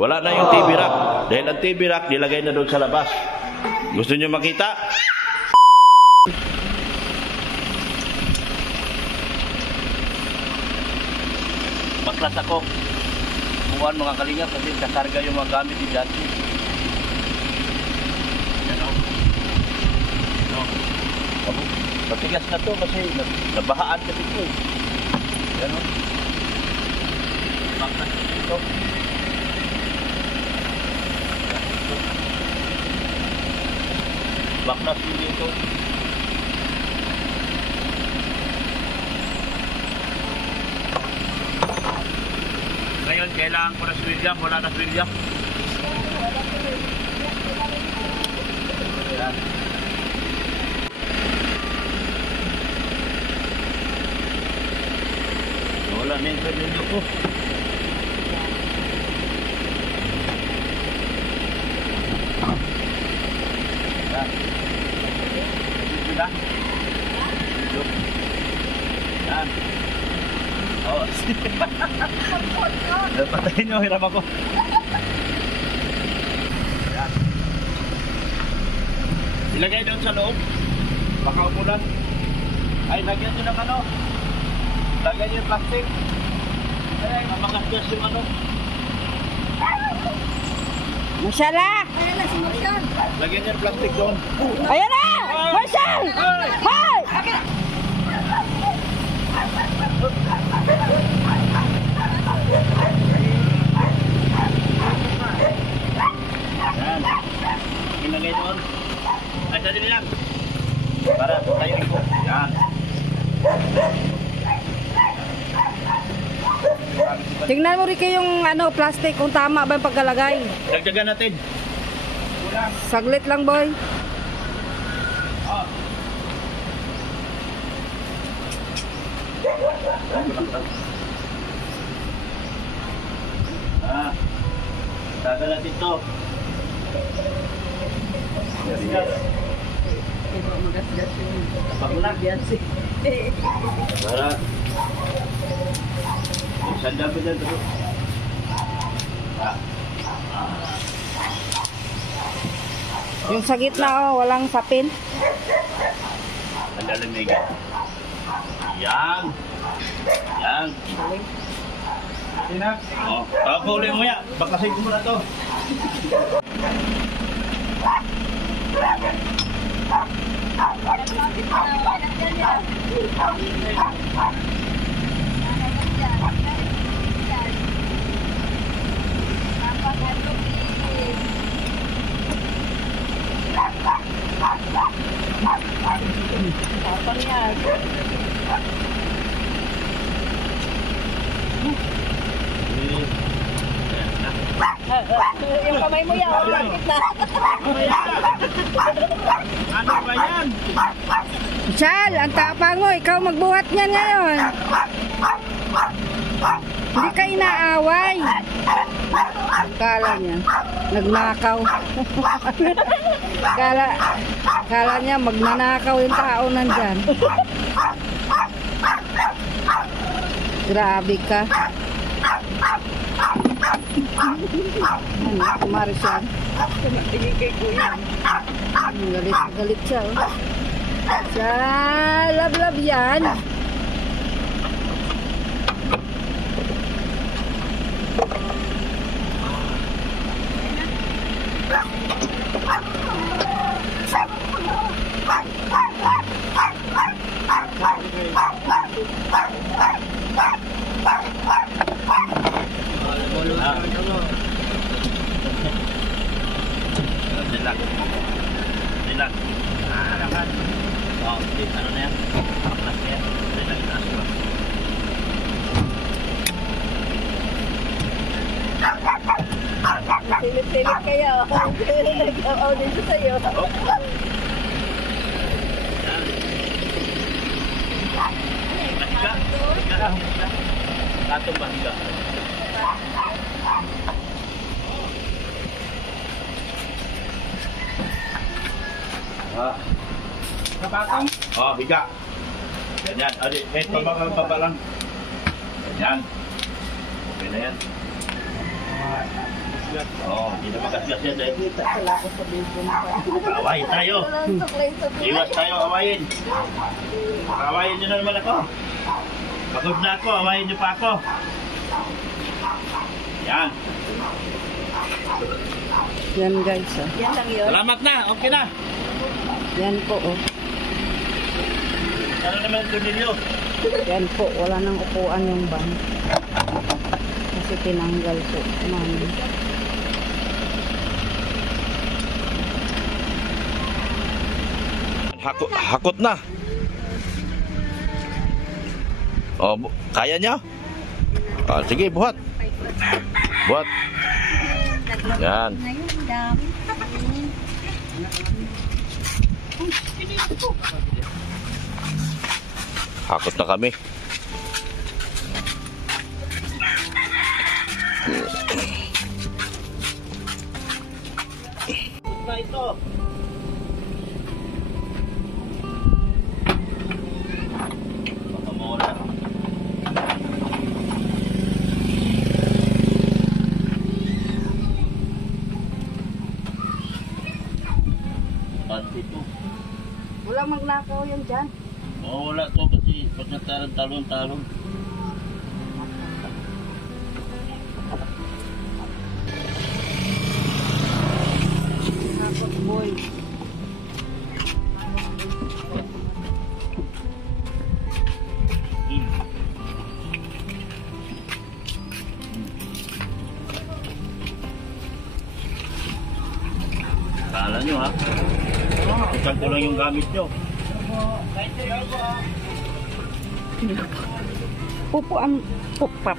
Wala na yung TV rack. Dahil ang TV rack, nilagay na doon sa labas. Gusto nyo makita? Baklas ako. Buwan mga kalingap kasi kakarga yung mga gamit ni Dati. Yan o. Matigas na to kasi nabahaan kasi ito. Yan o. Baklas ito. Baklas dito. Ngayon, kailangan ko na swilya. Wala na swilya. Ayan. Wala na yung swilya ko. Ayan. Dito na. Dito. Ayan. Oh, patayin nyo, hirap ako. Ayan. Ilagay doon sa loob. Baka umulan. Ay, lagyan nyo ng ano. Lagyan nyo yung plastic. Ay, mamakasgas yung ano. Masyala! Ayan na si Marshall. Lagyan nyo yung plastic doon. Ayan na! Marshall! Hoy! Ayan. Ilagay doon. Ay, dali lang. Para tayo ito. Ayan. Tingnan mo rin yung ano, plastic kung tama ba yung pagkalagay. Dagdagan natin. Saglit lang, boy. Oh. Ah. Tagal natin ito. Pagulak yan si. Para. Sanda pa dyan. Yung sa gitna, oh, walang sapin. Ang lalamig. Yan. Yan. Oh, tapos mo yan. Bakasin ko muna to. Tapang yan. Yung kamay mo yan, sakit na. Ano ba yan? Chal, ang tapang mo, ikaw magbuhat niyan ngayon. Hindi ka inaaway. Kala niya, nagnakaw. Kala niya, magnanakaw yung tao nandyan. Grabe ka. Ano, kumarisan. Tingin kay Kuya. Galit siya. Oh. Sa love yan. Dilag. Alakan. Oh, ano na yan? Baklas na yan. Dilag na asma. Silip-silip kayo. Nag-aw din siya sa'yo. Gatong bangga. Kapatong? Oh, biga. Ganyan. Adi, may pabalang. Ganyan. Okay na yan. Oo, hindi na magasgas yan eh. Kita pala ako sa video na Awayin tayo. walang saklay. Iwas tayo, awayin. Awayin nyo na naman ako. Pagod na ako, awayin nyo pa ako. Yan. Yan guys, oh. Yan lang yun. Salamat na, okay na. Yan po, oh. Ano naman ito ninyo? Yan po, wala nang upuan yung van. Kasi tinanggal po. Mami. Hakot na. Oh, kaya niya? Ah, sige, buhat. Buhat. Yan. Ngayon, dami. Hakot na kami. Na ito. Baka mawala. At ito. Wala magnakaw yan dyan. Mawala to kasi pag nagtalon-talon-talon. Nakot boy. Kala nyo ha? Isang ko lang yung gamit nyo. Pupo ang pupap.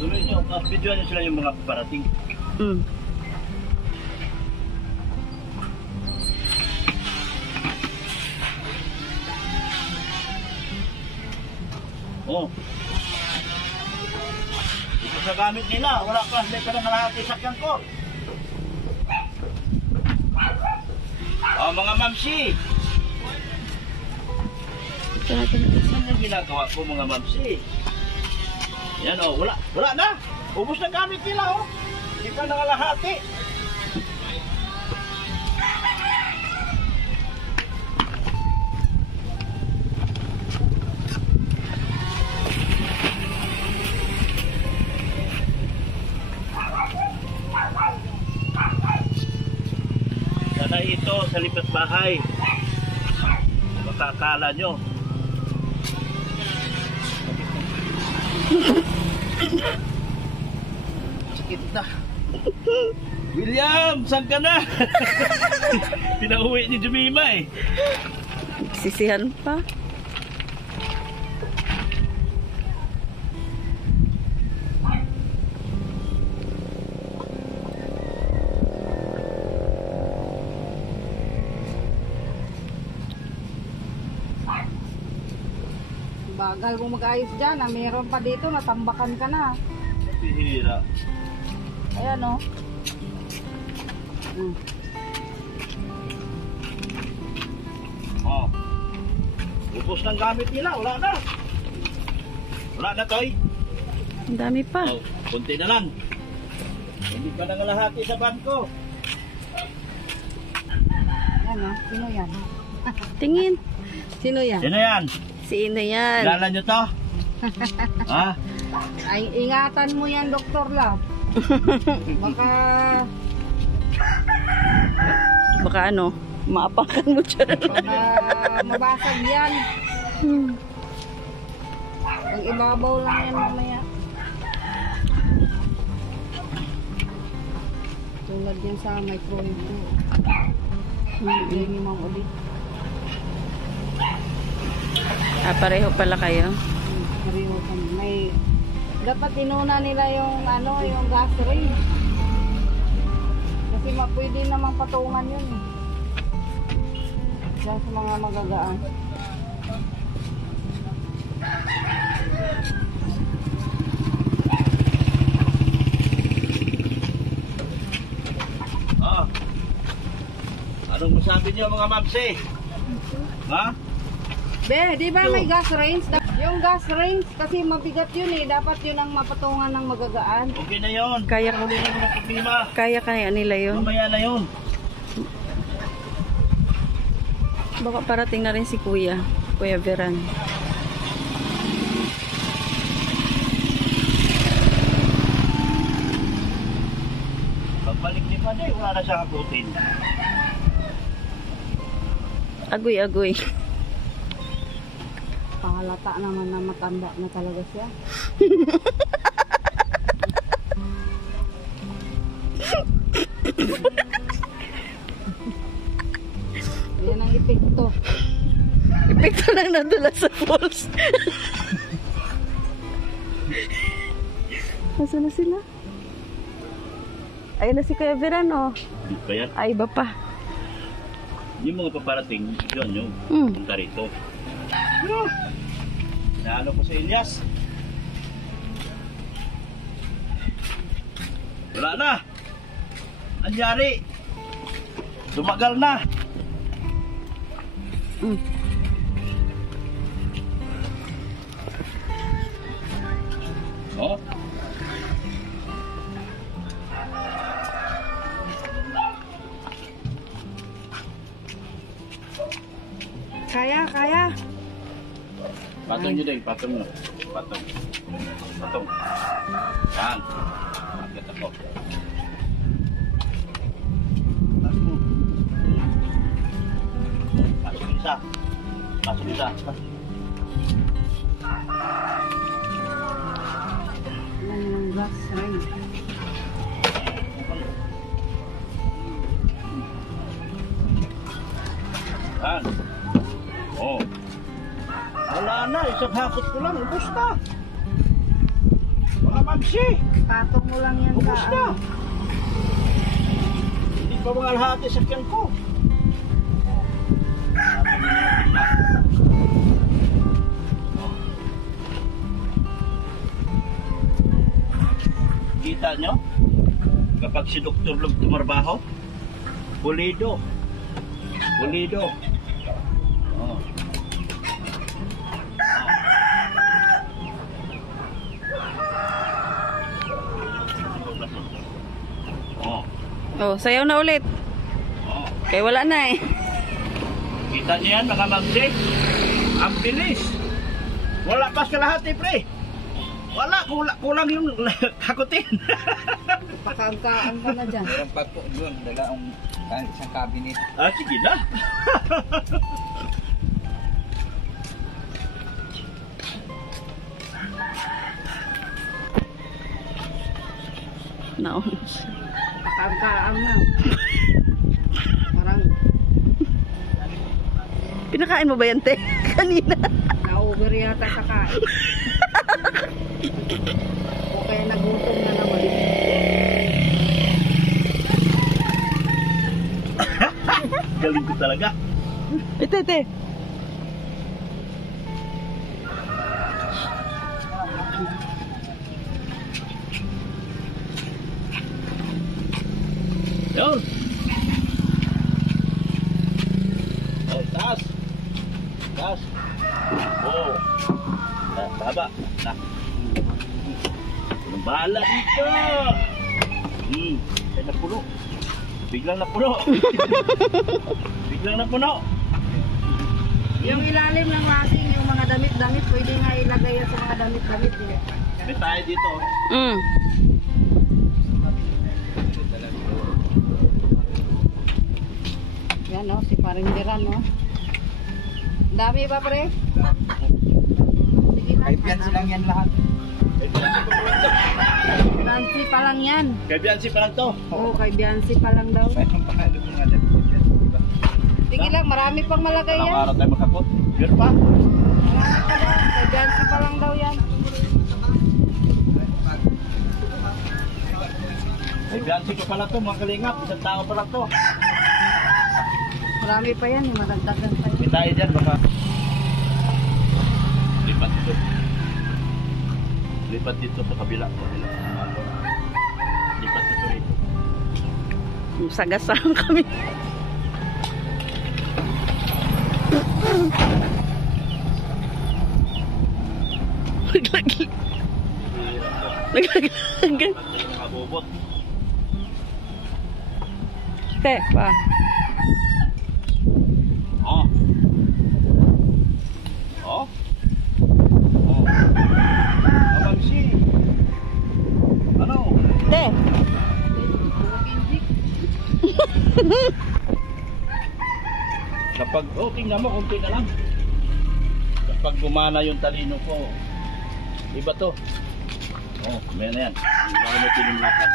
Tuloy nyo, videoan nyo sila yung mga parating. Mm. Oh. Ito sa gamit nila, wala pa, hindi pa nang lahat isakyan ko. Oh, mga mamsi. Saan yung ginagawa ko mga mamsi? Yan oh, wala na. Ubus na gamit nila oh. Hindi pa nangalahati. Sana ito sa lipat bahay. Matatala nyo. Sakit na. William, saan ka na? Pinauwi ni Jemima eh. Sisihan pa. Bagal mo mag-ayos dyan. Meron pa dito, natambakan ka na. Pihira. Ayan o. Oh. Ubus ng gamit nila, wala na. Wala na, Toy. Ang dami pa. Oh, kunti na lang. Hindi pa nangalahati sa bangko. Ayan o. Sino yan? Tingin. Sino yan? Sino yan? Sino yan? Kilala nyo to? Ha? Ay, ingatan mo yan, Dr. Love. Baka ano, maapakan mo dyan. Baka mabasag yan. Ang ibabaw lang yan mamaya. Tulad yan sa microwave ko. Hindi ni Ma'am ulit. Pareho pala kayo? Pareho kami. May dapat tinuna nila yung ano, yung gas ray. Kasi pwede namang patungan yun eh. Diyan sa mga magagaan. Oh. Anong masabi niyo mga mamsi? Ha? Be, di ba Ito. may gas range? Yung gas range, kasi mabigat yun eh. Dapat yun ang mapatungan ng magagaan. Okay na yun. Kaya- Huli na ng problema. Kaya nila yun. Mamaya na yun. Baka parating na rin si Kuya Veran. Pagbalik ni Panay, wala na siya kaputin. Agoy. Pahalata naman na matanda na talaga siya. Yan ang epekto. Epekto lang nadula sa falls. Nasaan na sila? Ayun na si Kuya Veran, oh. Hindi pa yan. Ay, iba pa. Yung mga paparating, yun yung punta rito. Naano ko sa Elias. Wala na. Nangyari. Tumagal na. Oh. Kaya. Patong nyo din, patong mo. Patong. Yan. Agad ako. Pasok isa. Yan yung gas range. Yan. Oh. Wala na, isang hakot ko lang, ubos na. Mga magsi, Patong mo lang yan ubos sa na. Hindi pa mga alhati sa kyan ko. Kita nyo? Kapag si Dr. Lug tumarbaho, pulido. Oh. Oh. Oh, sayaw na ulit. Oh. Kaya wala na eh. Kita niyo yan mga magsi? Ang bilis. Wala pa sa lahat eh, pre. Wala, kulang yung kakutin. Pakangkaan ka na dyan. Meron pa po doon, dalawang isang cabinet. Ah, sige na. Naon. Pakangkaan na. Parang pinakain mo ba yan, te? Kanina. Na-over yata sa kain. O kaya nagutom na naman. Galing ko talaga. Ite. Yun. Oh, taas. Oh. Baba. Na. Bahala dito. Ay napuno. Biglang napuno. Yung ilalim ng washing, yung mga damit-damit, pwede nga ilagay yan sa mga damit-damit. May tayo dito. Yan o, si Parinderan o. Dami ba, pre? Sige na. Kahit yan silang yan lahat. Biancy pa lang yan. Kaya Biancy pa lang to. Oo, kay Biancy pa lang daw. Mayroon pa nga doon mga dalawa dyan, di ba? Sige lang, marami pang malagay Ilang yan. araw tayo makakot. Yun pa. Marami pa daw. Kay Biancy pa lang daw yan. May Biancy pa pala to, mga kalingap. Isang tao pa lang to. Marami pa yan, madagdagan pa yan. May tayo dyan, baka. Lipat dito sa kabila. Lipat dito rito. Sagasang kami. Naglaglag. Naglaglag. Mabubot. Te, pa. Oh. Oh. Oh. Abangsi. Ano? Te. Kapag, oh, tingnan mo, kunti na lang. Kapag gumana yung talino ko, iba to. Oh, may na yan. Baka mo tinimlakan.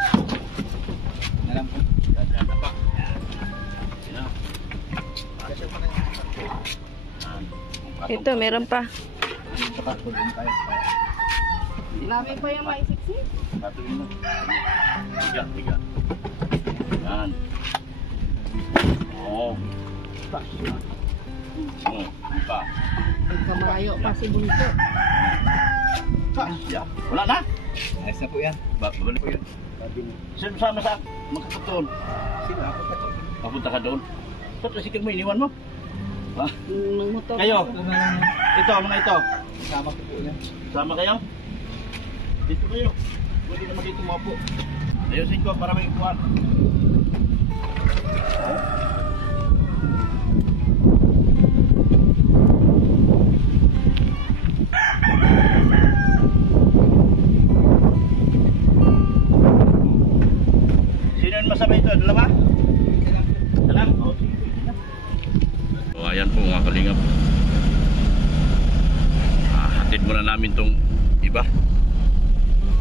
Alam po. Yan na pa. Yan na. Kasi pa na yung Ito, meron pa. sa kapo din tayo. Marami pa yung maisiksi. Patuloy mo. Tiga. Yan. Oh. Oh, pa. Kamalayo pa si Bunso. Ya. Wala na. Ayos na po yan. Babalik ko yun. Sino sama sa magkakatuon? Sino ako pa to? Papunta ka doon. Ba't nasikil mo, iniwan mo? Ha? Ng motor. Kayo? Ito, mga ito. Kasama ko po yan. Sama kayo? Dito kayo. Pwede naman dito mo po. Ayusin ko para may ikuan. Sino yung masama ito? Dalawa? Dalam? Oh, sige. So, ayan po mga kalingap. Hatid muna namin tong iba.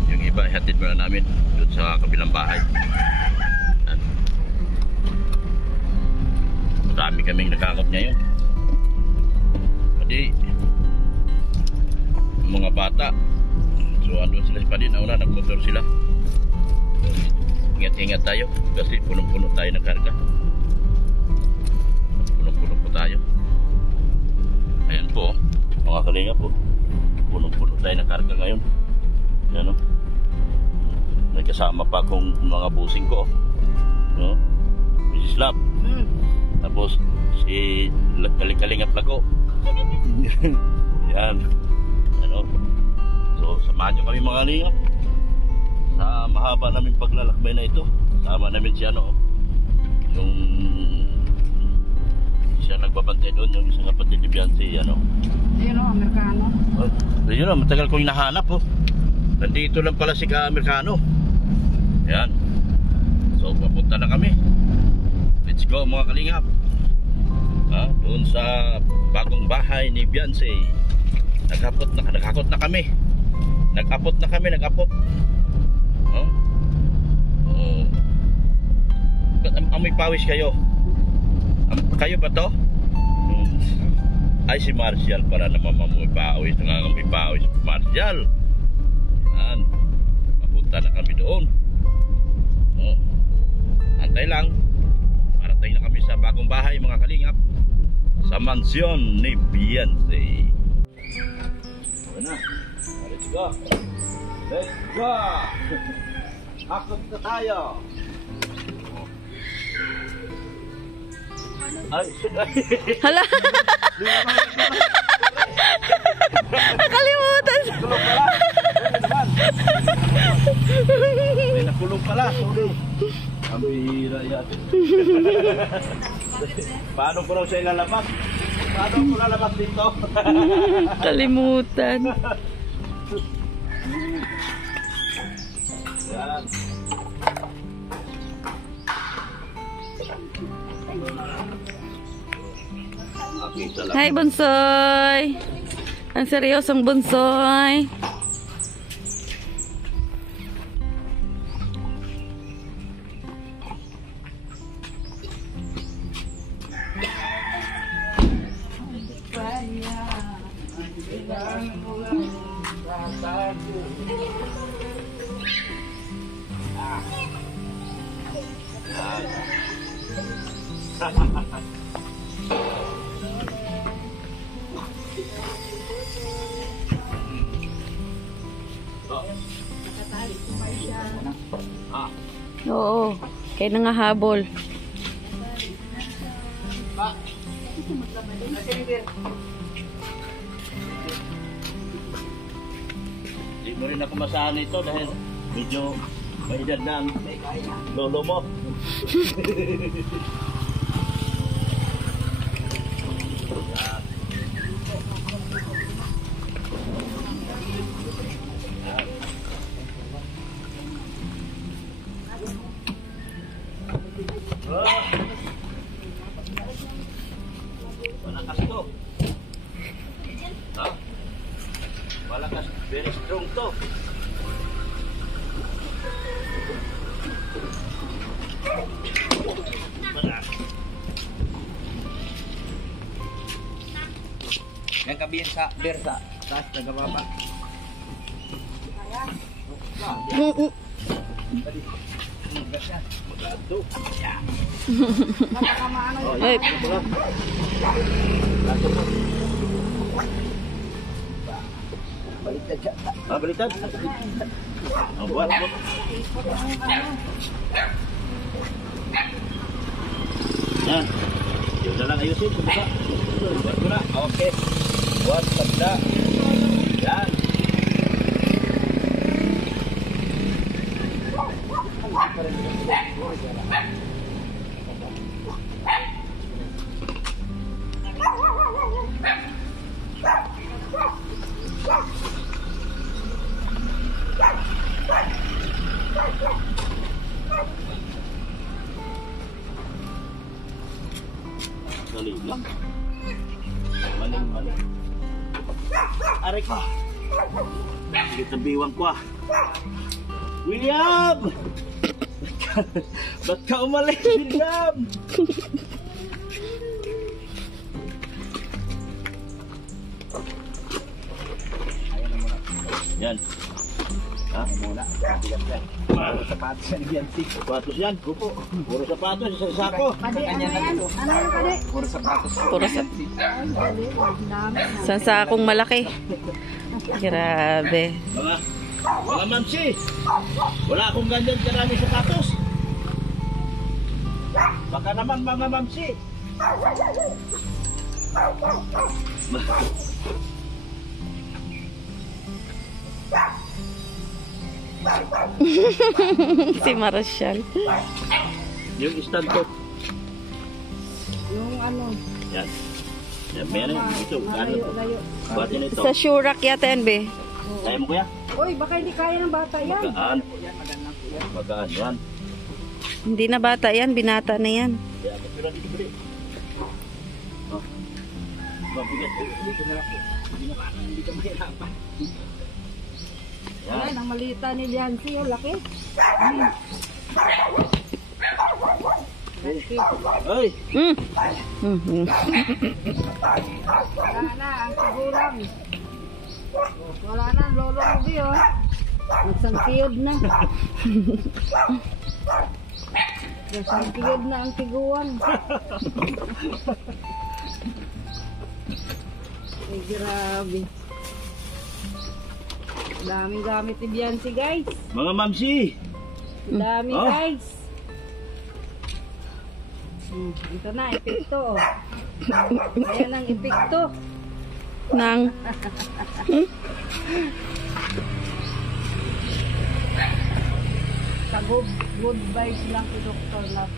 Yung iba, hatid muna namin doon sa kabilang bahay. At marami kaming nakakot ngayon. Pwede mga bata. So andun sila pa din. Nauna, nagmotor sila. Ingat-ingat tayo kasi punong-puno tayo ng karga. Punong-puno po tayo. Ayan po, mga kalinga po. Punong-puno tayo ng karga ngayon. Yan o. Nagkasama pa akong mga busing ko. No? Mrs. Lab. Tapos si Kalingap Lago. Yan. Ano? So samahan nyo kami mga kalingap sa mahaba namin paglalakbay na ito. Sama namin si ano, yung siya nagbabantay doon, yung isang kapatid ni Beyonce, ano. Ayun o, Amerikano. Oh, yun o, matagal kong hinahanap oh. Nandito lang pala si ka-Amerikano. Yan. So papunta na kami. Let's go mga kalingap. Doon sa bagong bahay ni Beyonce. Nag-apot na kami. Nag-apot. Ba't amoy pawis kayo? Kayo ba to? Ay si Marshall para naman mamoy pawis. Nangangamoy pawis Marshall. Yan. Papunta na kami doon. Antay lang. Parating na kami sa bagong bahay mga kalingap. Sa mansyon ni Beyonce. Ano? Let's go. Let's go. Akot na tayo. Ay, Hala! Nakalimutan! kulong pala. Ay, nakulong pala. Sorry. Ang bihira yan. Paano ko raw siya ilalabas? Paano ko lalabas dito? Kalimutan. Yan. Hi, Bunsoy! Ang seryosong Bunsoy. Oo, kaya nangahabol. mo rin ako masahan ito dahil medyo may edad na ang lolo mo. Malakas to. Ha? Malakas, very strong to. Yan kabihin sa bersa. Taas na gababa. Ay, Baliktad siya. Ah, baliktad. Ang buwan mo. Yan. Yung na lang ayusin. Kumisa. Buwan mo na. Okay. Buwan, banda. Yan. Dali lang. Maling. Aray ko. Sige, tabiwang ko ah. William! Ba't ka umalis, William? Yan. Ha? Muna. Bigat yan. Puro sapatos yan yan. Sapatos yan. Kupo. Puro sapatos. Isang sako. Padi, ano yan? Ano yan, Padi? Puro sapatos. puro sa... Ay, Padi. Ang dami na. Sa sakong malaki. Grabe. Mga mamsi. Wala akong ganyan karami sapatos. Baka naman mga mamsi. Si Marshall. Yung stand ko. Yung ano, Yan. Yan, meron. Ito. Ano to? layo. Buhatin ito. Sa Shurak yata yan, be. Kaya mo kuya? Uy, baka hindi kaya ng bata yan. Magaan. Magaan. Yan. Hindi na bata yan, binata na yan. Kaya pero dito bili. Oh. Mabigat. Dito na lang po. Hindi ka mahirapan. Yan, ang malita ni Biancy, yung laki. Ay! Mm. Mm. Wala na, ang sigulang. Wala na, ang lolo mo di, oh. Nagsangkiyod na. Nagsangkiyod na ang tiguan. Ay, grabe. Daming gamit ni Biancy, guys. Mga mamsi! Dami, Oh. guys. Ito na, epekto. Ayan ang epekto. Nang... Sa good vibes lang si Dr. Love.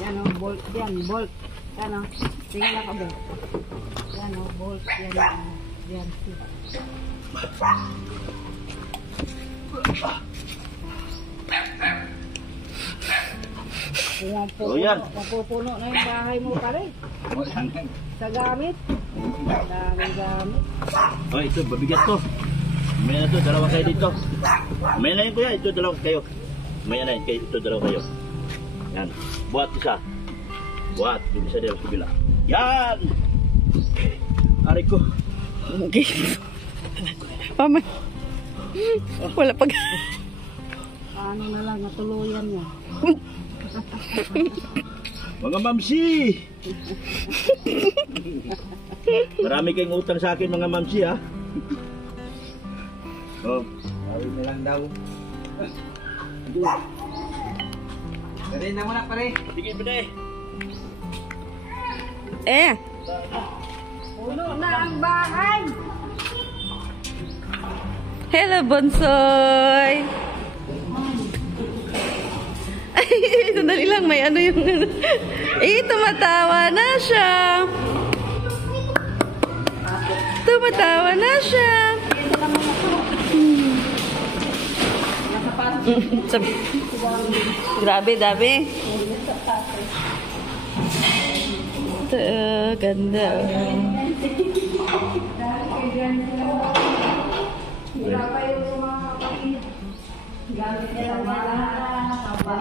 Yan o, bolt yan, bolt. Yan o, tingnan ako ba? Yan o, bolt yan. Yan. Oh, yan. Mapupuno na yung bahay mo pare. Sa gamit. Daming gamit. Oh, ito, babigat to. May na to, dalawa kayo dito. May na yun kuya, ito dalawa kayo. May na yun, kayo, ito dalawa kayo. Yan, buhat isa. Buhat, yung isa dalawa sa bila. Yan! Aray ko. Okay. Mama. Wala pag... Ano na lang, natuluyan niya. Mga mamsi! Marami kayong utang sa akin mga mamsi ha. Oh. Sabi na lang daw. Pare na muna pare. Sige ba na Eh. Puno na ang bahay. Hello, Bonsoy! Ay, sandali lang, may ano yung... tumatawa na siya! Tumatawa na siya! Grabe, dami. Ito, ganda.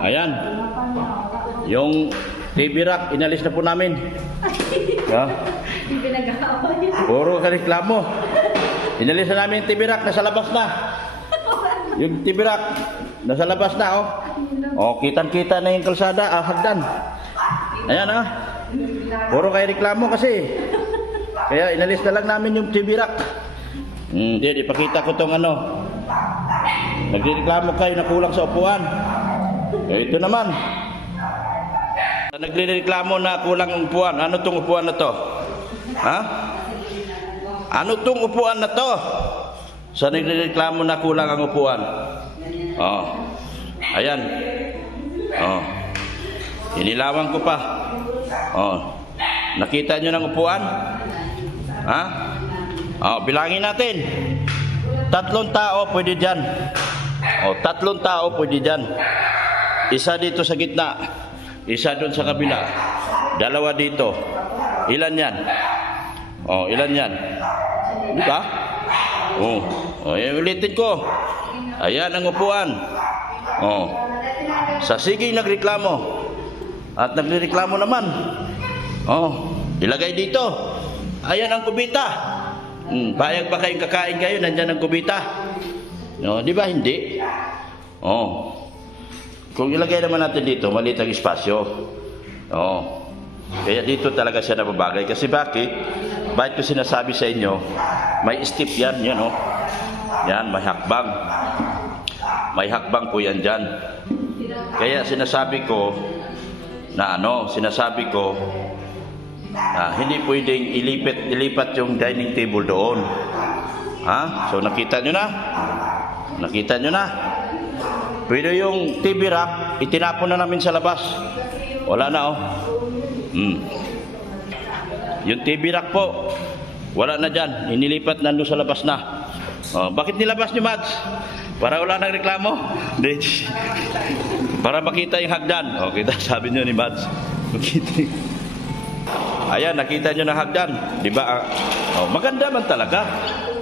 Ayan. Yung TV rack, inalis na po namin. Ha? Puro ka reklamo. Inalis na namin yung TV rack, nasa labas na. Yung TV rack, nasa labas na, oh. Oh, kitang-kita na yung kalsada, hagdan. Ayan, ah. Puro kayo reklamo kasi. Kaya inalis na lang namin yung TV rack. Hindi, ipakita ko tong ano. Nagreklamo kayo na kulang sa upuan. Eh, ito naman. Nagreklamo na kulang ang upuan. Ano tong upuan na to? Ha? Ano tong upuan na to? Sa nagreklamo na kulang ang upuan. Oh. Ayan. Oh. Inilawan ko pa. Oh. Nakita nyo ng upuan? Ha? Oh, bilangin natin. 3 tao pwede dyan. Oh, 3 tao pwede dyan. Isa dito sa gitna. Isa doon sa kabila. 2 dito. Ilan yan? Oh, ilan yan? Diba? Oh. Oh, ulitin ko. Ayan ang upuan. Oh. Sa sige nagreklamo. At nagreklamo naman. Oh, ilagay dito. Ayan ang kubita. Payag ba kayong kakain kayo? Nandyan ang kubita. No, di ba hindi? Oh. Kung ilagay naman natin dito, maliit ang espasyo. Oh. Kaya dito talaga siya nababagay. Kasi bakit? Bakit ko sinasabi sa inyo, may step yan, yan oh. Yan, may hakbang. May hakbang po yan dyan. Kaya sinasabi ko, na ano, sinasabi ko, hindi pwedeng ilipat yung dining table doon. Ha? So nakita nyo na? Nakita nyo na? Pwede yung TV rack, itinapon na namin sa labas. Wala na oh. Yung TV rack po, wala na dyan. Inilipat na doon sa labas na. Oh, bakit nilabas nyo, Mads? Para wala nang reklamo? Para makita yung hagdan. O, kita, sabi nyo ni Mads. Ayan, nakita nyo na hagdan. Diba? Oh, maganda man talaga.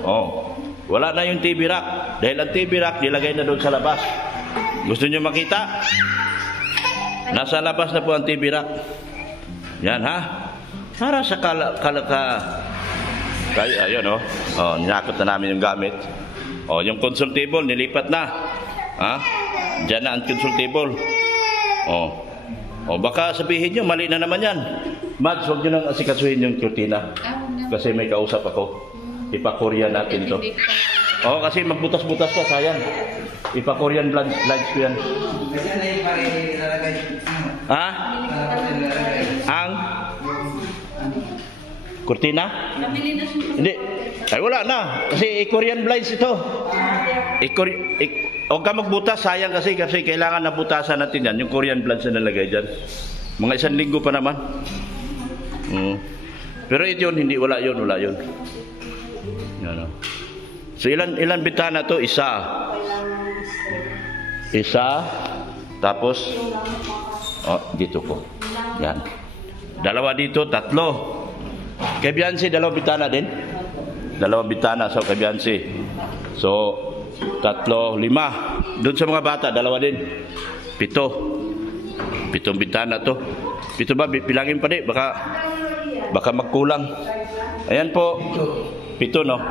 Oh, wala na yung TV rack. Dahil ang TV rack, nilagay na doon sa labas. Gusto nyo makita? Nasa labas na po ang TV rack. Yan, ha? Para sa ayun, oh. Oh, ninakot na namin yung gamit. Oh, yung console table, nilipat na. Ha? Diyan na ang console table. Oh. Oh, baka sabihin nyo, mali na naman yan. Mads, huwag nyo nang asikasuhin yung kurtina. Kasi may kausap ako. Ipa-Korean natin to. Oh, kasi magbutas-butas ka, sayang. Ipa-Korean blinds ko yan. Ha? Ang? Kurtina? Hindi. Ay, wala na. Kasi Korean blinds ito. Huwag ka magbutas, sayang kasi kailangan nabutasan natin yan. Yung Korean blinds na nalagay dyan. Mga 1 linggo pa naman. Pero ito yun, hindi, wala yun. Yan, so ilan bitana to? Isa. Tapos dito ko. Yan. 2 dito, 3. Kay Biancy, 2 bitana din. 2 bitana sa kay Biancy. So 3, 5. Doon sa mga bata, 2 din. 7. 7 bitana to. 7 ba? Bilangin pa di. Baka magkulang. Ayan po. 7, no?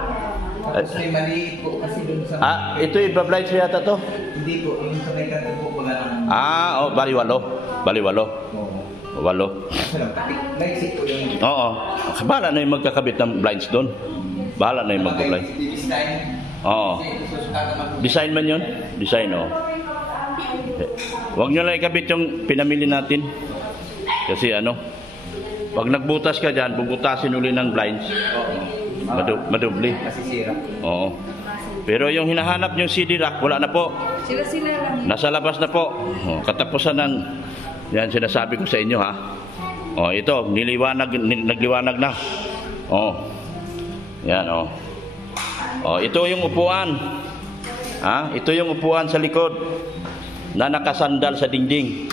Tapos may maliit po kasi dun sa... ito yung blinds yata to? Hindi po. Yung sa may kanto po pala. Bali 8. Bali 8. 8. Naisip po yung... Oo. Bahala na yung magkakabit ng blinds doon. Bahala na yung magka-blinds. Oo. Design man yun? Design, oo. Huwag nyo lang ikabit yung pinamili natin. Kasi pag nagbutas ka dyan, bubutasin uli ng blinds. Madubli. Masisira. Oo. Pero yung hinahanap yung CD rack, wala na po. Sila lang. Nasa labas na po. Oh, katapusan ng, yan sinasabi ko sa inyo ha. Oh, ito, nagliwanag na. Oh. Yan oh. Oh, ito yung upuan. Ha? Ito yung upuan sa likod na nakasandal sa dingding.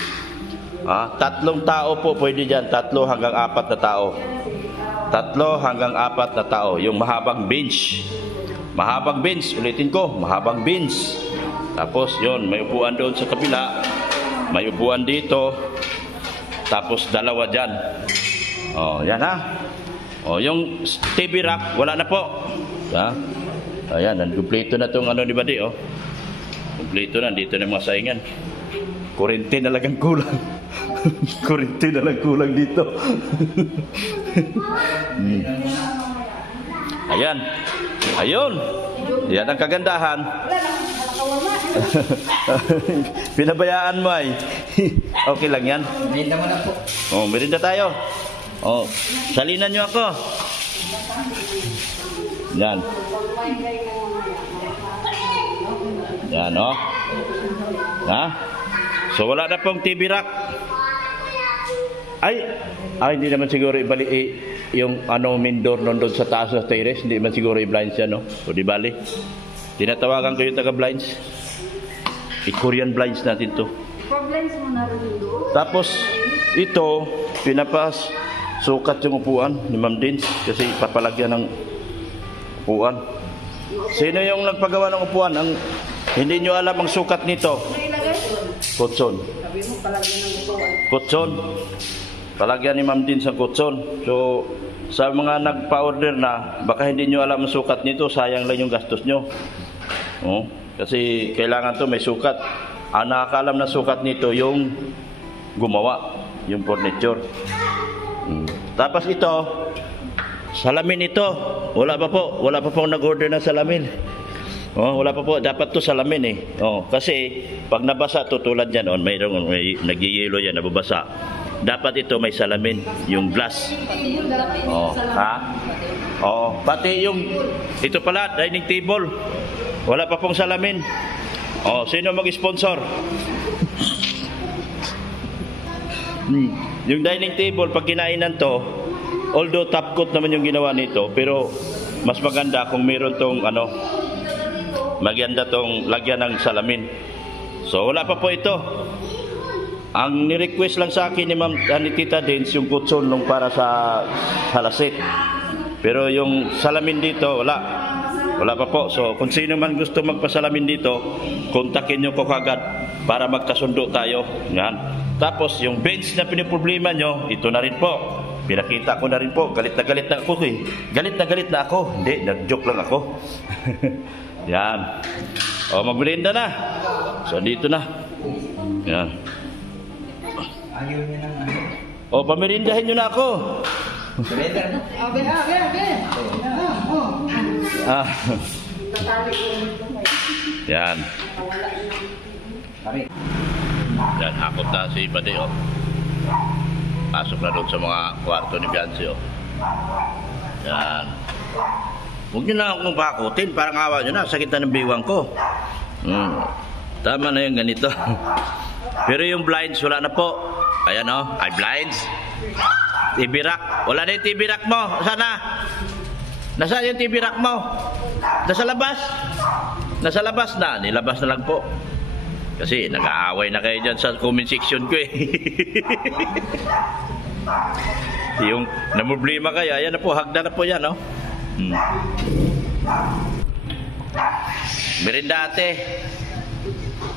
Ah, 3 tao po pwede diyan, 3 hanggang 4 na tao. 3 hanggang 4 na tao, yung mahabang bench. Mahabang bench, ulitin ko, mahabang bench. Tapos yon, may upuan doon sa kabila, may upuan dito. Tapos 2 diyan. Oh, yan ha. Oh, yung TV rack wala na po. Ha? Ayan, kumpleto na tong ano ni Badi oh. Kumpleto na, dito na mga saingan. Kurente na lang ang kulang. Kurente na lang kulang dito. Ayan. Ayun. Yan ang kagandahan. Pinabayaan mo ay. Okay lang yan. Merinda mo na po. Oh, merinda tayo. Oh, salinan nyo ako. Yan. Yan oh. Ha? So wala na pong TV rack. Ay, hindi naman siguro ibalik yung ano main door doon sa taas sa terrace, hindi man siguro i-blinds yan, no? O di bali. Tinatawagan ko yung taga-blinds. I-Korean blinds natin to. Problems mo na rin doon. Tapos, ito, sukat yung upuan ni Ma'am Dins kasi papalagyan ng upuan. Sino yung nagpagawa ng upuan? Hindi nyo alam ang sukat nito. Kutson. Sabi mo palagyan ng upuan. Kutson. Palagyan ni Ma'am Dins ang kutson. So, sa mga nagpa-order na, baka hindi nyo alam ang sukat nito, sayang lang yung gastos nyo. Oh, kasi kailangan to may sukat. Ang nakakaalam na sukat nito yung gumawa, yung furniture. Tapos ito, salamin ito. Wala pa po nag-order ng salamin. Oh, wala pa po, dapat to salamin eh. Oh, kasi pag nabasa to tulad yan, may nagyayelo yan, nababasa. Dapat ito may salamin, yung glass. Oh, ha? Oh, pati yung ito pala, dining table. Wala pa pong salamin. Oh, sino mag-sponsor? Yung dining table, pag kinainan to, although top coat naman yung ginawa nito, pero mas maganda kung meron tong maganda tong lagyan ng salamin. So wala pa po ito. Ang ni-request lang sa akin ni Tita Dins yung kutson nung para sa halasit. Pero yung salamin dito, wala pa po. So kung sino man gusto magpasalamin dito, kontakin nyo ko kagad para magkasundo tayo. Yan. Tapos yung bench na piniproblema nyo, ito na rin po. Pinakita ko na rin po. Galit na ako eh. Galit na ako. Hindi, nag-joke lang ako. Yan. O, magmerienda na. So dito na. Yan. Ayaw niya ng ano. O, pamerindahin nyo na ako. Merinda na. Abe. Ah. Yan. Kami. Yan, hakot na si Bade, oh. Pasok na doon sa mga kwarto ni Bianci, oh. Yan. Huwag nyo na akong pakutin, parang awa nyo na, sakit na ng biwang ko. Tama na yung ganito. Pero yung blinds, wala na po. Ayan, oh, ay blinds. TV rack, wala na yung TV rack mo. Sana? Nasaan yung TV rack mo? Nasa labas? Nasa labas na, nilabas na lang po. Kasi nag-aaway na kayo dyan sa comment section ko eh. Yung namumblema kayo, ayan na po, hagda na po yan, no? Merinda ate.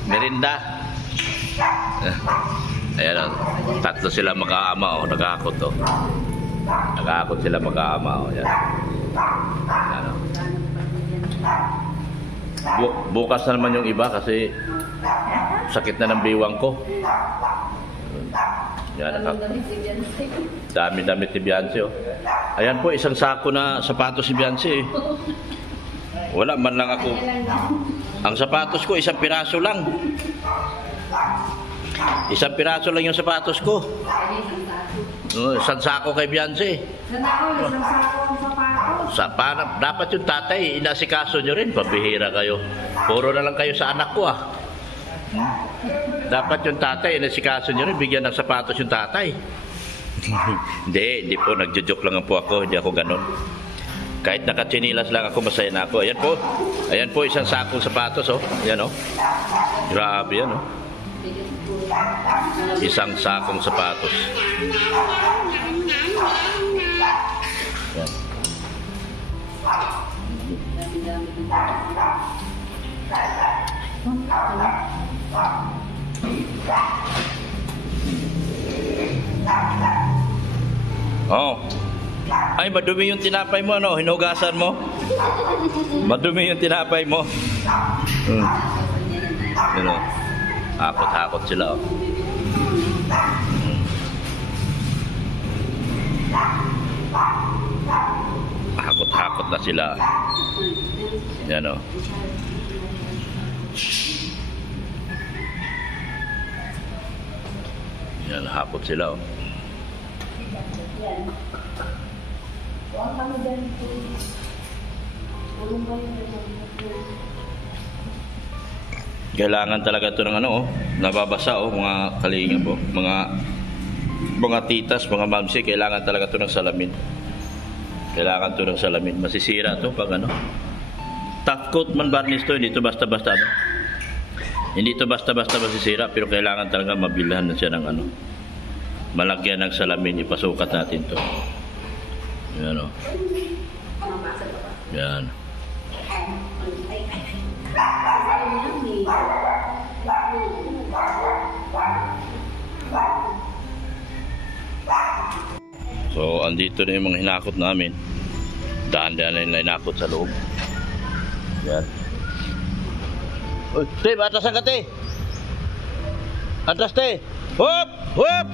Merinda. Ayan, tatlo sila mag-aama, oh, nag-aakot, oh. Nag-aakot sila mag-aama, oh, yan. Ayan, oh. Bukas na naman yung iba kasi sakit na ng biwang ko. Yan, dami-dami si Bianci, oh. Ayan po, isang sako na sapatos si Bianci, eh. Wala man lang ako. Ang sapatos ko, isang piraso lang. Isang piraso lang yung sapatos ko. Isang sako kay Bianci. Isang sako ang sapatos. Dapat yung tatay, inasikaso nyo rin. Pabihira kayo. Puro na lang kayo sa anak ko ah. Dapat yung tatay, inasikaso nyo rin. Bigyan ng sapatos yung tatay. Hindi po. Nagjo-joke lang po ako. Hindi ako ganun. Kahit nakatsinilas lang ako, masaya na ako. Ayan po. Ayan po, isang sakong sapatos oh. Ayan oh. Grabe yan oh. Isang sakong sapatos. Ayan. Oh. Ay, madumi yung tinapay mo, ano? Hinugasan mo? Madumi yung tinapay mo. Ano? Hakot-hakot sila, oh. Hakot-hakot na sila. Yan, oh. Yan, hakot sila, oh. Kailangan talaga ito ng ano, oh, nababasa oh, mga kalinga po, mga titas, mga mamsi, kailangan talaga ito ng salamin. Kailangan ito ng salamin. Masisira ito pag ano. Top coat man varnish to, hindi ito basta-basta ano. Hindi ito basta-basta masisira, pero kailangan talaga mabilhan na siya ng ano. Malagyan ng salamin, ipasukat natin to. Yan o. Yan. So, andito na yung mga hinakot namin. Daan-daan na yung hinakot sa loob. Yan. Uy, te, atasan ka, te. Atas, te. Hop! Hop!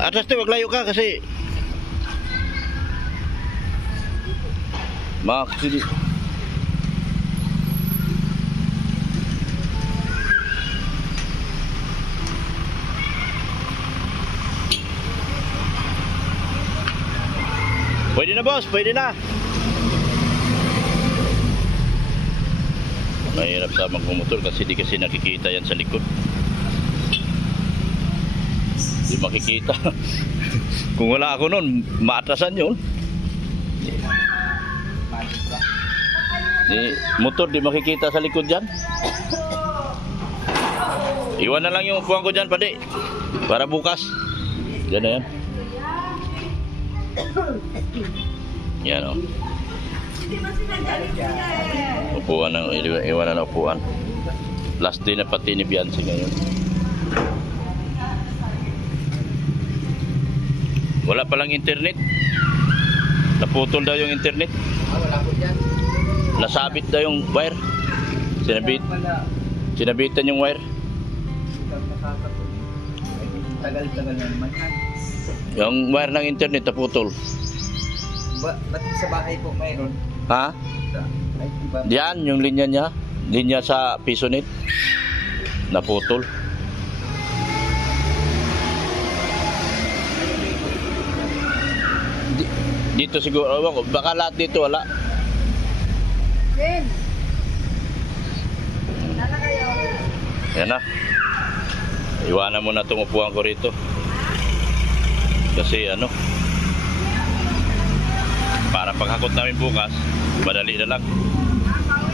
Atas, te, wag layo ka kasi maksud. Pwede na, boss, pwede na. Mahirap sa magmumotor kasi di kasi nakikita yan sa likod. Di makikita. Kung wala ako nun, maatasan yun. Motor di makikita sa likod dyan. Iwan na lang yung upuan ko dyan, pade. Para bukas. Yan na yan. Yan o. Upuan na, iwan na upuan. Last day na pati ni Biancy ngayon. Wala palang internet. Naputol daw yung internet. Wala po dyan. Nasabit daw yung wire. Sinabitan yung wire. Tagal-tagal na naman yan. Yung wire ng internet naputol. Ba't sa bahay po mayroon? Ha? Ay, diba? Yan yung linya niya. Linya sa Pisonet. Naputol. Dito siguro, baka lahat dito wala. Din. Nala kayo. Yan na. Iwanan mo na itong upuan ko rito. Kasi ano, para paghakot namin bukas, madali na lang.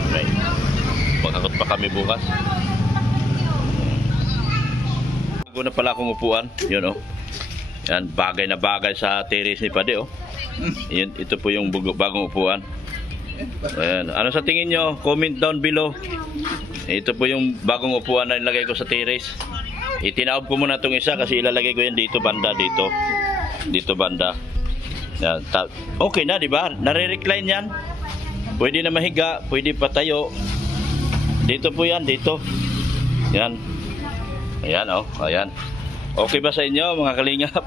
Okay. Paghakot pa kami bukas. Bago na pala akong upuan. Yun oh. Yan, bagay na bagay sa terrace ni Pade oh. Yun, ito po yung bagong upuan. Ayan. Ano sa tingin nyo? Comment down below. Ito po yung bagong upuan na nilagay ko sa terrace. Itinaob ko muna itong isa kasi ilalagay ko yan dito banda, dito. Dito banda. Yan. Okay na, di ba? Nare-recline yan. Pwede na mahiga, pwede patayo. Dito po yan, dito. Yan. Ayan, oh. Ayan. Okay ba sa inyo, mga kalingap?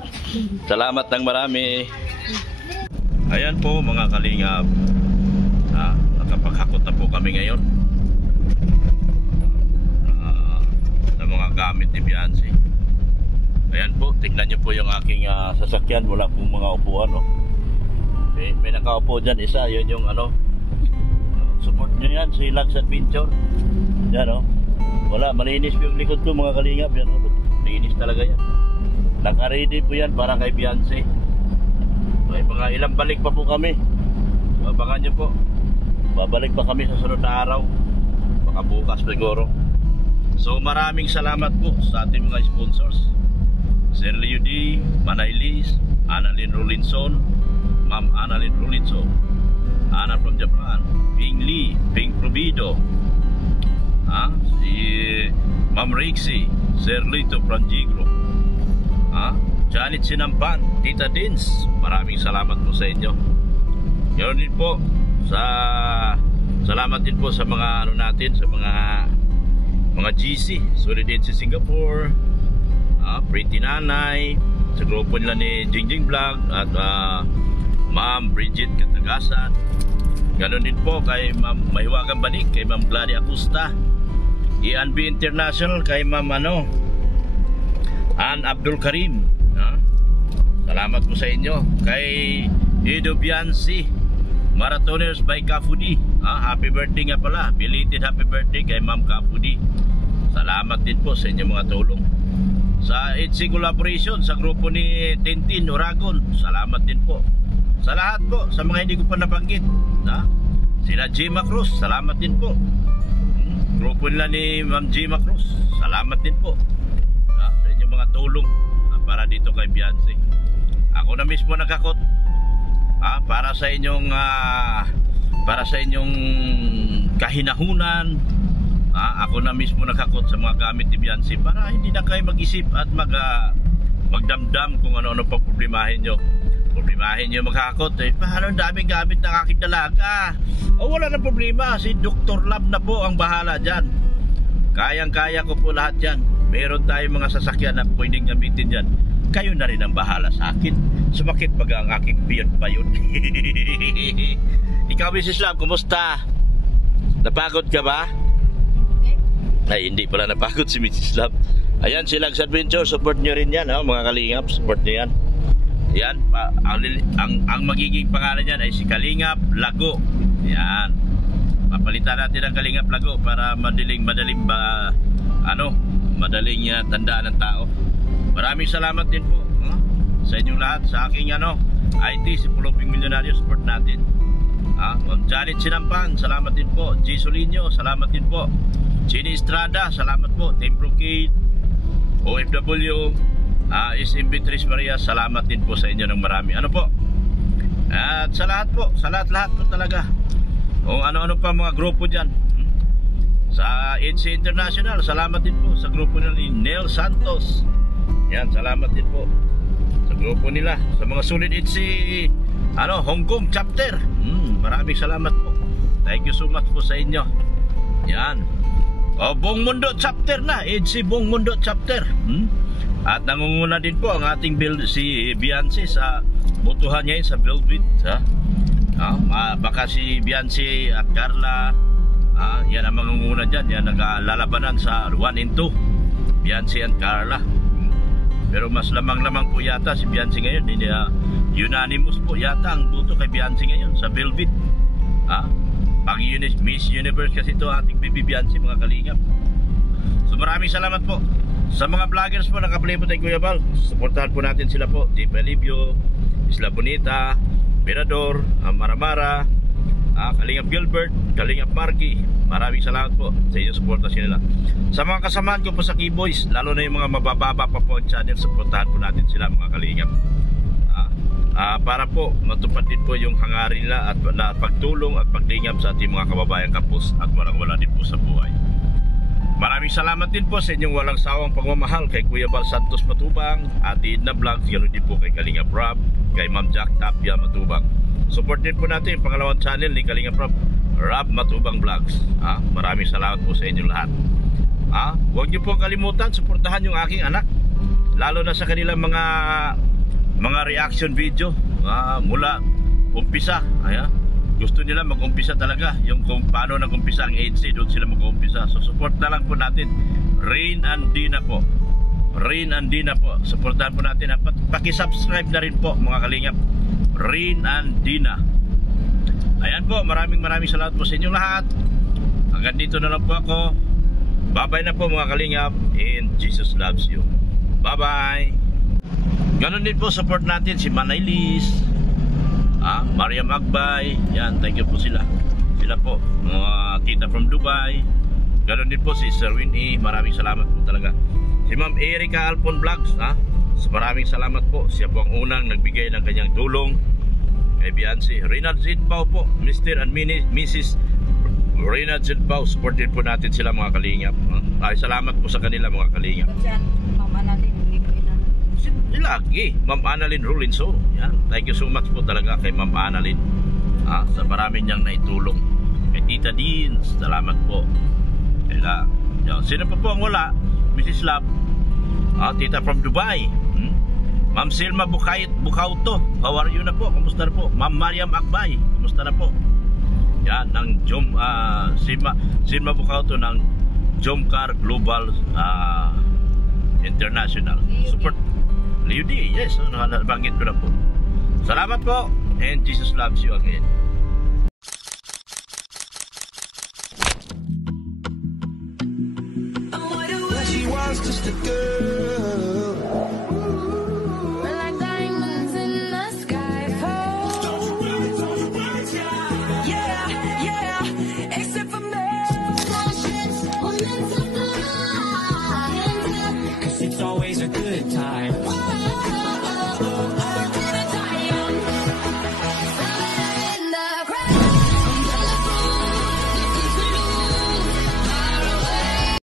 Salamat ng marami. Ayan po, mga kalingap. Nakapaghakot na po kami ngayon. Ng mga gamit ni Biancy. Ayan po, tignan nyo po yung aking sasakyan. Wala pong mga upuan, oh. may nakaupo dyan isa, yun yung ano, support nyo yan, si Lags Adventure. Yan o. Wala, malinis po yung likod ko mga kalingap. Yan o, malinis talaga yan. Naka-ready po yan para kay Beyonce. May mga ilang balik pa po kami. Abangan nyo po. Babalik pa kami sa sunod na araw. Baka bukas siguro. So maraming salamat po sa ating mga sponsors. Sir Leo D, Manay Liz, Annalyn Rolinson, Ma'am Annalyn Rolinson, Anna from Japan, Ping Lee, Ping Provido, si Ma'am Rixie, Sir Lito Franjigro, Janet Sinampan, Tita Dins, maraming salamat po sa inyo. Yun din po salamat din po sa mga ano natin, sa mga GC, Solidarity Singapore, Pretty Nanay, sa grupo nila ni Jingjing Vlog, at Ma'am Bridget Katagasan. Ganon din po kay Ma'am Mahiwagang Banik, kay Ma'am Gladys Acosta, ENB International, kay Ma'am Ann Abdul Karim. Salamat po sa inyo. Kay Edo Bianci, Marathoners by Kafudi. Happy birthday nga pala. Belated happy birthday kay Ma'am Kafudi. Salamat din po sa inyong mga tulong. Sa ITC Collaboration, sa grupo ni Tintin Oragon, salamat din po. Sa lahat po, sa mga hindi ko pa nabanggit, sila Gima Cruz, salamat din po. Grupo nila ni Ma'am Gima Cruz, salamat din po sa inyong mga tulong para dito kay Beyonce. Ako na mismo nagkakot para sa inyong kahinahunan. Ako na mismo nakakot sa mga gamit ni Beyonce para hindi na kayo mag-isip at magdamdam kung ano-ano pang problemahin nyo. Problemahin nyo makakot. Paano ang daming gamit ng aking dalaga? Wala na problema. Si Dr. Lab na po ang bahala dyan. Kayang-kaya ko po lahat dyan. Meron tayong mga sasakyan na pwedeng gamitin dyan. Kayo na rin ang bahala sa akin. Sumakit baga ang aking beard pa yun. Ikaw, Mrs. Lab, kumusta? Napagod ka ba? Ay, hindi pala napagod si Mrs. Love. Ayan, si Lags Adventure, support nyo rin yan, mga kalingap, support nyo yan. Yan, ang magiging pangalan yan ay si Kalingap Lago. Yan, papalitan natin ang Kalingap Lago para madaling tandaan ng tao. Maraming salamat din po sa inyong lahat, sa aking IT, si Puluping Milyonaryo, support natin. Ma'am Janet Sinampan, salamat din po. G. Solinio, salamat din po. Chini Estrada, salamat po. Team Brocade, OFW, SMB Tris Maria, salamat din po sa inyo ng marami. Ano po? At sa lahat po, sa lahat po talaga. O ano-ano pa mga grupo dyan. Sa ITC International, salamat din po. Sa grupo nila ni Nel Santos, yan, salamat din po sa grupo nila. Sa mga sulit ITC Hong Kong chapter, maraming salamat po. Thank you so much po sa inyo. Yan. Buong Mundo chapter na, ITC Buong Mundo chapter. At nangunguna din po ang ating si Beyonce sa botohan niya sa Velvet. Baka si Beyonce at Carla, yan ang mangunguna dyan. Yan naglalabanan sa 1 and 2, Beyonce and Carla. Pero mas lamang-lamang po yata si Beyonce ngayon. Unanimous po yata ang boto kay Beyonce ngayon sa Velvet. Pag Miss Universe kasi ito ating Bibi Beyonce, mga kalingap. So maraming salamat po sa mga vloggers po nakaplay po tayo Kuya Bal. Supportahan po natin sila po, Jeep Alivio, Isla Bonita, Mirador, Maramara, Kalingap Gilbert, Kalingap Marky. Maraming salamat po sa inyong supportasyon nila. Sa mga kasamahan ko po sa Keyboys, lalo na yung mga mabababa pa po ang channel, supportahan po natin sila, mga kalingap. Para po matupad din po yung hangarin nila at na pagtulong at paglingap sa ating mga kababayang kapos at walang-wala din po sa buhay. Maraming salamat din po sa inyong walang sawang pagmamahal kay Kuya Bal Santos Matubang, Ate Edna Vlogs, ganoon din po kay Kalingap Rob, kay Ma'am Jack Tapia Matubang. Support din po natin yung pangalawang channel ni Kalingap Rob Matubang Vlogs. Maraming salamat po sa inyong lahat. Huwag niyo po kalimutan, suportahan yung aking anak, lalo na sa kanilang mga reaction video mula umpisa. Gusto nila mag-umpisa talaga yung kung paano nag-umpisa ang AIDS, doon sila mag-umpisa. So support na lang po natin. Rain and Dina po, supportahan po natin. Paki-subscribe na rin po, mga kalingap. Rin and Dina. Ayan po, maraming salamat po sa inyong lahat. Hanggang dito na lang po ako. Bye-bye na po mga kalingap, and Jesus loves you. Bye-bye. Ganon din po, support natin si Manay Liz, Mariam Agbay. Yan, thank you po sila. Sila po, mga tita from Dubai. Ganon din po si Sir Winnie. Maraming salamat po talaga. Si Ma'am Erika Alpon Vlogs, maraming salamat po. Siya po ang unang nagbigay ng kanyang tulong kay Biancy. Reynald Zidpao po, Mr. and Mrs. Reynald Zidpao. Supportin po natin sila mga kalingap. Ay, salamat po sa kanila mga kalingap. Diyan, Mama Nalin, hindi ko inanong. Lagi, Ma'am Annalyn Rulinso. Yan. Thank you so much po talaga kay Ma'am Annalyn, sa marami niyang naitulong. Kay Tita Dean, salamat po. Kaya, sino pa po ang wala? Mrs. Love, Tita from Dubai. Ma'am Silma Bukauto, how are you na po? Kamusta na po? Ma'am Mariam Akbay, kamusta na po? Yan, ng Silma Bukauto ng Jomcar Global International. Support Leo D, yes, nabanggit ko na po. Salamat po, and Jesus loves you again. She was just a girl